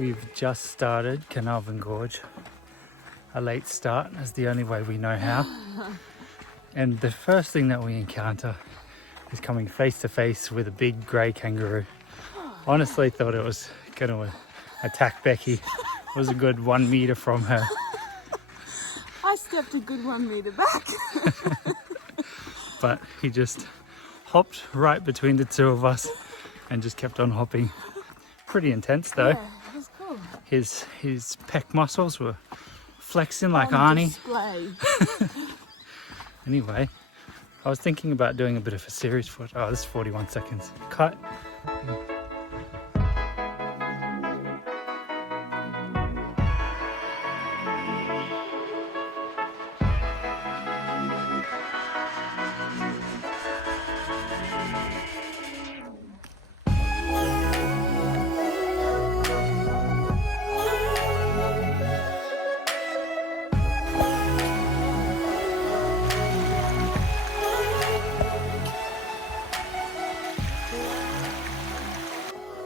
We've just started Carnarvon Gorge. A late start is the only way we know how. And the first thing that we encounter is coming face to face with a big grey kangaroo. Honestly thought it was going to attack Becky. It was a good 1 metre from her. I stepped a good 1 metre back. But he just hopped right between the two of us and just kept on hopping. Pretty intense though. Yeah, it was cool. His pec muscles were flexing like On Arnie. display. Anyway, I was thinking about doing a bit of a series for it. Oh, this is 41 seconds. Cut.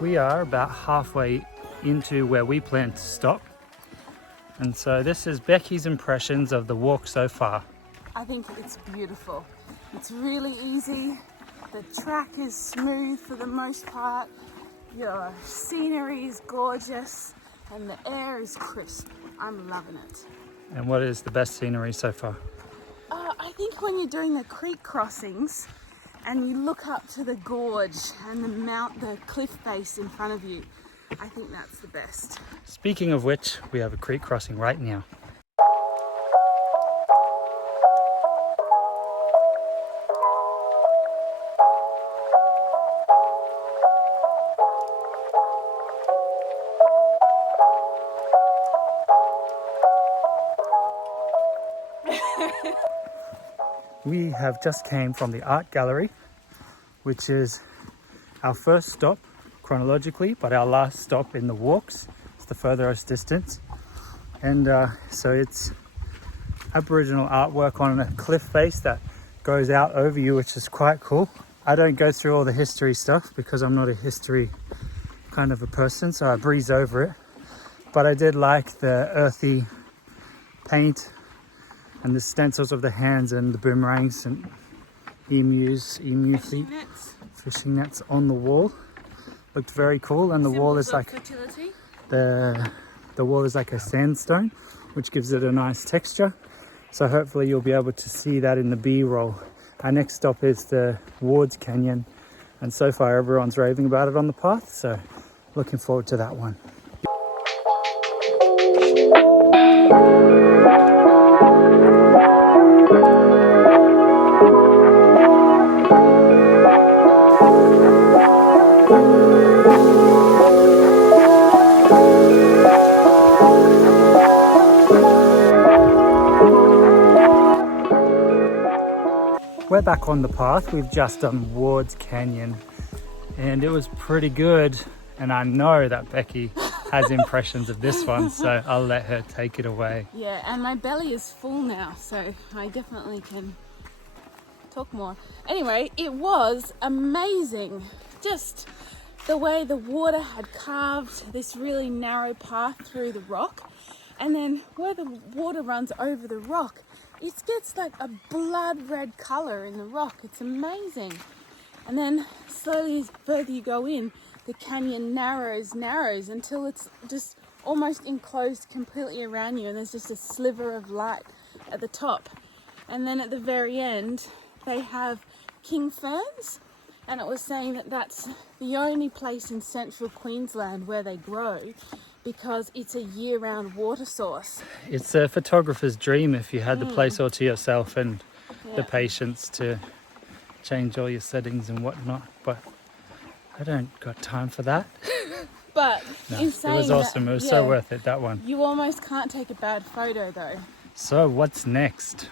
We are about halfway into where we plan to stop. And so this is Becky's impressions of the walk so far. I think it's beautiful. It's really easy. The track is smooth for the most part. Your scenery is gorgeous and the air is crisp. I'm loving it. And what is the best scenery so far? I think when you're doing the creek crossings and you look up to the gorge and the cliff face in front of you, I think that's the best. Speaking of which, we have a creek crossing right now. We have just came from the art gallery, which is our first stop chronologically, but our last stop in the walks. It's the furthest distance. And so it's Aboriginal artwork on a cliff face that goes out over you, which is quite cool. I don't go through all the history stuff because I'm not a history kind of a person, so I breeze over it. But I did like the earthy paint and the stencils of the hands and the boomerangs and emu feet, fishing nets on the wall. Looked very cool, and the wall is like fertility. the wall is like a sandstone, which gives it a nice texture. So hopefully you'll be able to see that in the B-roll. Our next stop is the Wards Canyon, and so far everyone's raving about it on the path, so looking forward to that one. We're back on the path. We've just done Wards Canyon and it was pretty good, and I know that Becky has impressions of this one, so I'll let her take it away. Yeah, and my belly is full now, so I definitely can talk more. Anyway, it was amazing. Just the way the water had carved this really narrow path through the rock, and then where the water runs over the rock, it gets like a blood red color in the rock. It's amazing. And then slowly as further you go in, the canyon narrows until it's just almost enclosed completely around you, and there's just a sliver of light at the top. And then at the very end they have king ferns, and it was saying that that's the only place in central Queensland where they grow, because it's a year-round water source. It's a photographer's dream if you had the place all to yourself and the patience to change all your settings and whatnot, but I don't got time for that. But No, in it saying was awesome. that, It was so worth it, that one. You almost can't take a bad photo though. So what's next?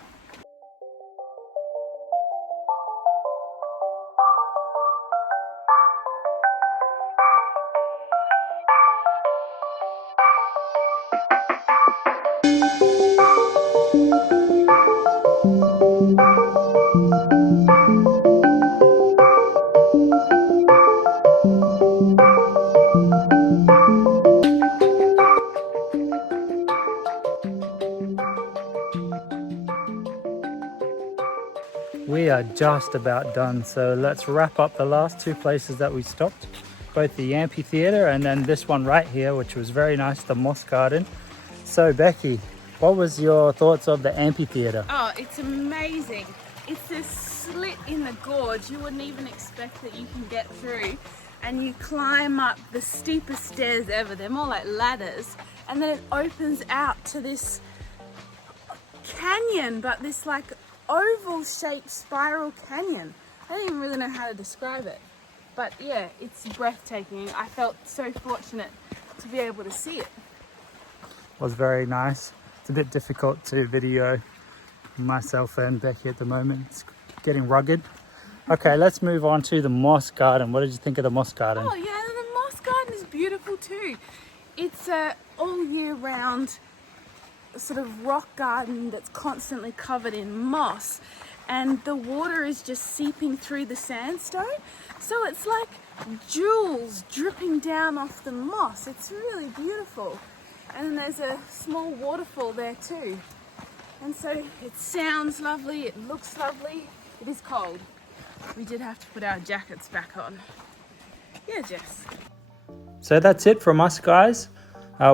We are just about done, so let's wrap up the last two places that we stopped, both the amphitheater and then this one right here, which was very nice, the moss garden. So Becky, what was your thoughts of the amphitheater? Oh, it's amazing. It's this slit in the gorge you wouldn't even expect that you can get through, and you climb up the steepest stairs ever. They're more like ladders, and then it opens out to this canyon, but this like oval shaped spiral canyon. I don't even really know how to describe it, but yeah, it's breathtaking. I felt so fortunate to be able to see it. It was very nice. It's a bit difficult to video myself and Becky at the moment. It's getting rugged. Okay, let's move on to the moss garden. What did you think of the moss garden? Oh yeah, the moss garden is beautiful too. It's a all year round sort of rock garden that's constantly covered in moss, and the water is just seeping through the sandstone, so it's like jewels dripping down off the moss. It's really beautiful. And then there's a small waterfall there too, and so it sounds lovely, it looks lovely. It is cold. We did have to put our jackets back on. Yeah, Jess. So that's it from us, guys.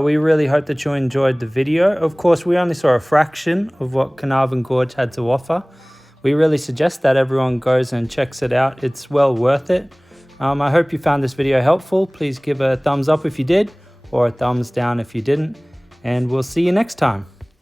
We really hope that you enjoyed the video. Of course, we only saw a fraction of what Carnarvon Gorge had to offer. We really suggest that everyone goes and checks it out. It's well worth it. I hope you found this video helpful. Please give a thumbs up if you did, or a thumbs down if you didn't. And we'll see you next time.